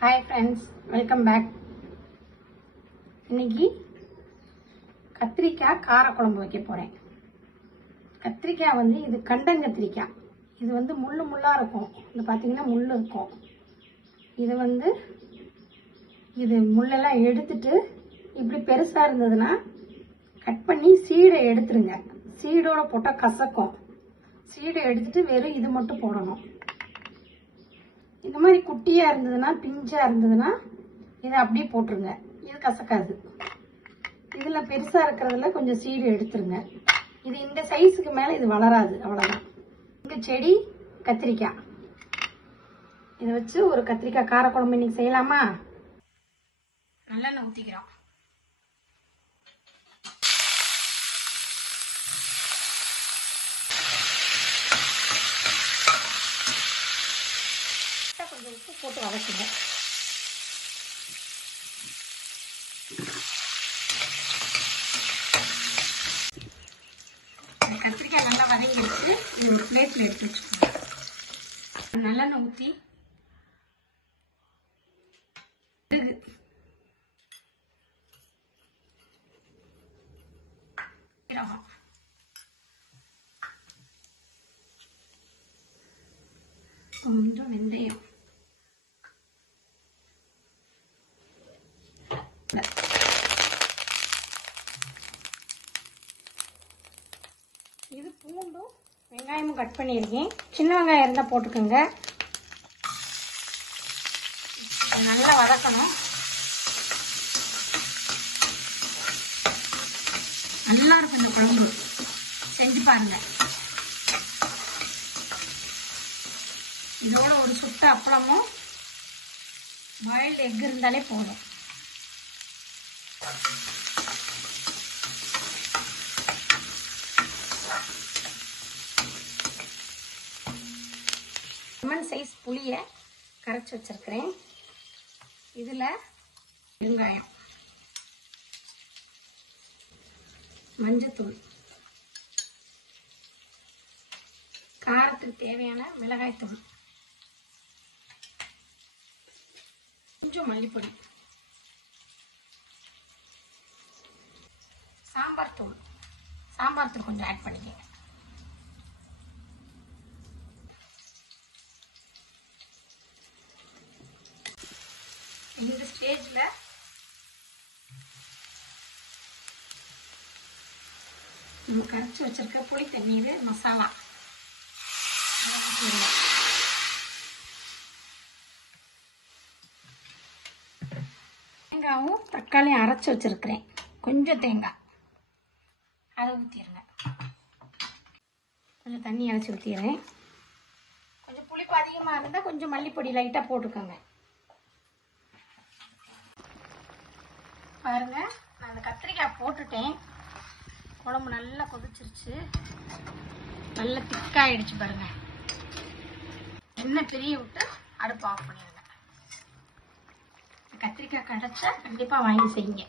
Hi friends, welcome back. இன்னைக்கு கத்திரிக்காய் காரக்குழம்பு வைக்க போகிறேன். கத்திரிக்காய் வந்து இது கண்டங்கத்திரிக்காய். இது வந்து முள்ளு முள்ளாக இருக்கும். இது பார்த்தீங்கன்னா முள் இருக்கும். இது முள்ளெல்லாம் எடுத்துட்டு இப்படி பெருசாக இருந்ததுன்னா கட் பண்ணி சீடை எடுத்துருங்க. சீடோட போட்டால் கசக்கும். சீடை எடுத்துட்டு வெறும் இது மட்டும் போடணும். இந்த மாதிரி குட்டியாக இருந்ததுன்னா, பிஞ்சாக இருந்ததுன்னா இதை அப்படியே போட்டுருங்க. இது கசக்காது. இதில் பெருசாக இருக்கிறதுல கொஞ்சம் சீடு எடுத்துருங்க. இது இந்த சைஸுக்கு மேலே இது வளராது, அவ்வளோதான். இங்கே செடி கத்திரிக்காய். இதை வச்சு ஒரு கத்திரிக்காய் காரக்குழம்பு இன்னைக்கு செய்யலாமா? நல்லெண்ணெய் ஊற்றிக்கிறோம். கொஞ்சம் உப்பு போட்டு வதக்குங்க. கத்திரிக்காய் நல்லா வதங்கி வச்சு இது ஒரு பிளேட்ல எடுத்து வச்சுக்கோங்க. நல்லெண்ணெய் ஊற்றி கொஞ்சம் வெந்தயம், இது பூண்டும் வெங்காயமும் கட் பண்ணியிருக்கேன். சின்ன வெங்காயம் இருந்தால் போட்டுக்கோங்க. நல்லா வதக்கணும். நல்லா இருக்கும் இந்த குழம்பு, செஞ்சு பாருங்க. இதோட ஒரு சுட்ட அப்பளமும் பாயில்டு எக் இருந்தாலே போதும். லெமன் சைஸ் புளியை கரைச்சி வச்சிருக்கிறேன். இதில் வெங்காயம், மஞ்சத்தூள், காரத்துக்கு தேவையான மிளகாய்த்தூள், கொஞ்சம் மல்லிப்பொடி, சாம்பார் தூள் கொஞ்சம் ஆட் பண்ணிக்கங்க. இந்த ஸ்டேஜ்ல நம்ம கரைச்சி வச்சிருக்க புளி தண்ணீர் மசாலா தேங்காயும் தக்காளியும் அரைச்சி வச்சிருக்கிறேன். கொஞ்சம் தேங்காய் அதை ஊற்றிடுங்க. கொஞ்சம் தண்ணி அரைச்சி ஊற்றிடுறேன். கொஞ்சம் புளிப்பு அதிகமாக இருந்தால் கொஞ்சம் மல்லிப்பொடி லைட்டாக போட்டுக்கோங்க. பாருங்க, நான் அந்த கத்திரிக்காய் போட்டுட்டேன். குழம்பு நல்லா கொதிச்சிருச்சு, நல்லா திக்காயிடுச்சு பாருங்க. எண்ணெய் பிரிய விட்டு அடுப்பு ஆஃப் பண்ணிடுங்க. கத்திரிக்காய் கிடைச்சா கண்டிப்பாக வாங்கி செய்யுங்க.